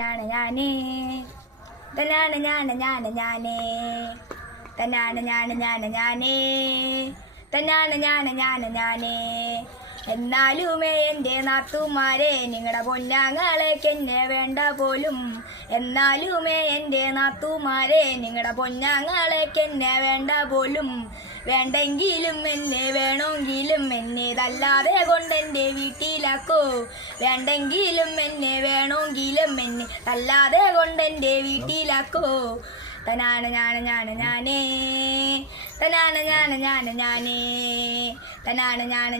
ഞാനേ തന്നാണ് ഞാനേ തന്നാണ് ഞാനേ തന്നാണ് ഞാനേ. എന്നാലുമേ എൻ്റെ നാത്തുമാരെ നിങ്ങളുടെ പൊന്നാങ്ങളേക്കെന്നെ വേണ്ട പോലും. എന്നാലുമേ എൻ്റെ നാത്തുമാരെ നിങ്ങളുടെ പൊന്നാങ്ങളേക്കെന്നെ വേണ്ട പോലും. വേണ്ടെങ്കിലും എന്നെ വേണമെങ്കിലും എന്നെ തല്ലാതെ കൊണ്ടെൻ്റെ വീട്ടിലാക്കോ. വേണ്ടെങ്കിലും എന്നെ വേണമെങ്കിലും എന്നെ തല്ലാതെ കൊണ്ടെൻ്റെ വീട്ടിലാക്കോ. തന്നാണ് ഞാനേ തന്നാണ് ഞാനേ തന്നാണ് ഞാനേ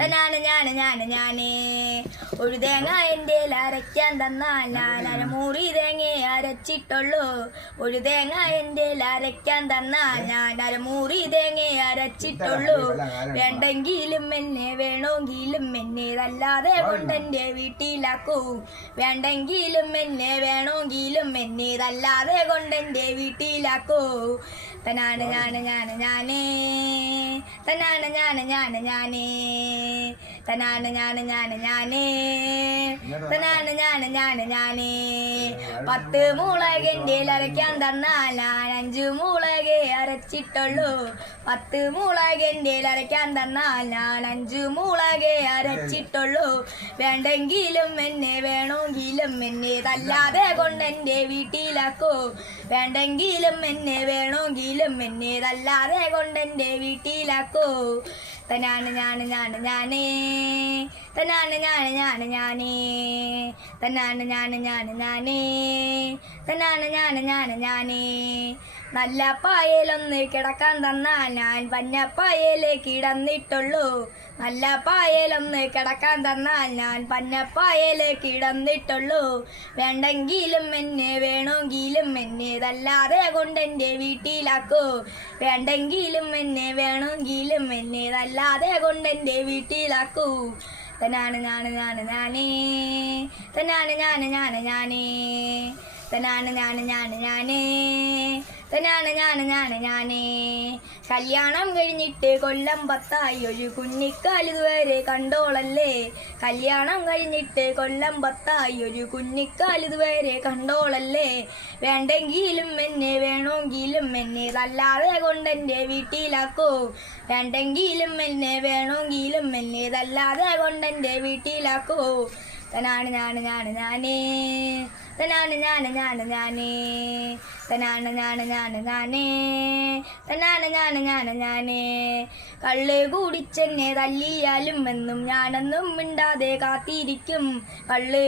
തന്നാണ് ഞാനേ. ഒരു തേങ്ങ എൻ്റെ അരയ്ക്കാൻ തന്നാൽ ഞാൻ അരമൂറി തേങ്ങ അരച്ചിട്ടുള്ളൂ. ഒരു തേങ്ങ എൻ്റെ അരയ്ക്കാൻ തന്നാൽ ഞാൻ അരമൂറി തേങ്ങ അരച്ചിട്ടുള്ളൂ. വേണ്ടെങ്കിലും എന്നെ വേണമെങ്കിലും എന്നെ തല്ലാതെ കൊണ്ടെൻ്റെ വീട്ടിലാക്കൂ. വേണ്ടെങ്കിലും എന്നെ വേണമെങ്കിലും എന്നെ തല്ലാതെ കൊണ്ടെൻ്റെ വീട്ടിലാക്കൂ. തന്നാണ് ഞാനേ തന്നാണ് ഞാനേ തന്നാണ് ഞാനേ തന്നാണ് ഞാനേ. 10 മുളകെൻ്റെ അരയ്ക്കാൻ തന്നാൽ ഞാൻ 5 മുളകെ അരച്ചിട്ടുള്ളൂ. 10 മുളകെൻ്റെ അരയ്ക്കാൻ തന്നാൽ ഞാൻ 5 മുളകെ അരച്ചിട്ടുള്ളൂ. വേണ്ടെങ്കിലും എന്നെ വേണമെങ്കിലും എന്നെ തല്ലാതെ കൊണ്ടെൻ്റെ വീട്ടിലാക്കൂ. വേണ്ടെങ്കിലും എന്നെ വേണമെങ്കിലും എന്നെ തല്ലാതെ കൊണ്ടെൻ്റെ വീട്ടിലാക്കൂ. തന്നാണ് ഞാനേ തന്നാണ് ഞാനേ തന്നാണ് ഞാനേ. നല്ല പായലൊന്ന് കിടക്കാൻ തന്നാൽ ഞാൻ പഞ്ഞപ്പായലേ കിടന്നിട്ടുള്ളൂ. നല്ല പായലൊന്ന് കിടക്കാൻ തന്നാൽ ഞാൻ പഞ്ഞപ്പായലേ കിടന്നിട്ടുള്ളൂ. വേണ്ടെങ്കിലും എന്നെ വേണമെങ്കിലും എന്നെ തല്ലാതെ കൊണ്ടെൻ്റെ വീട്ടിലാക്കൂ. വേണ്ടെങ്കിലും എന്നെ വേണമെങ്കിലും എന്നെ തല്ലാതെ കൊണ്ടെൻ്റെ വീട്ടിലാക്കൂ. തന്നാണ് ഞാനേ തന്നാണ് ഞാനേ തന്നാണ് ഞാനേ. കല്യാണം കഴിഞ്ഞിട്ട് കൊല്ലം 10 ഒരു കുഞ്ഞിക്കാലിതുവരെ കണ്ടോളല്ലേ. കല്യാണം കഴിഞ്ഞിട്ട് കൊല്ലം 10 ഒരു കുഞ്ഞിക്കാലിതുവരെ കണ്ടോളല്ലേ. വേണ്ടെങ്കിലും എന്നെ വേണമെങ്കിലും എന്നെ തല്ലാതെ കൊണ്ടെൻ്റെ വീട്ടിലാക്കൂ. വേണ്ടെങ്കിലും എന്നെ വേണമെങ്കിലും എന്നെ തല്ലാതെ കൊണ്ടെൻ്റെ വീട്ടിലാക്കൂ. തന്നാണ് ഞാനേ തന്നാണ് ഞാനേ തന്നാണ് ഞാനേ. കള്ള് കുടിച്ചെന്നെ തല്ലിയാലും എന്നും ഞാനെന്നും മിണ്ടാതെ കാത്തിരിക്കും. കള്ള്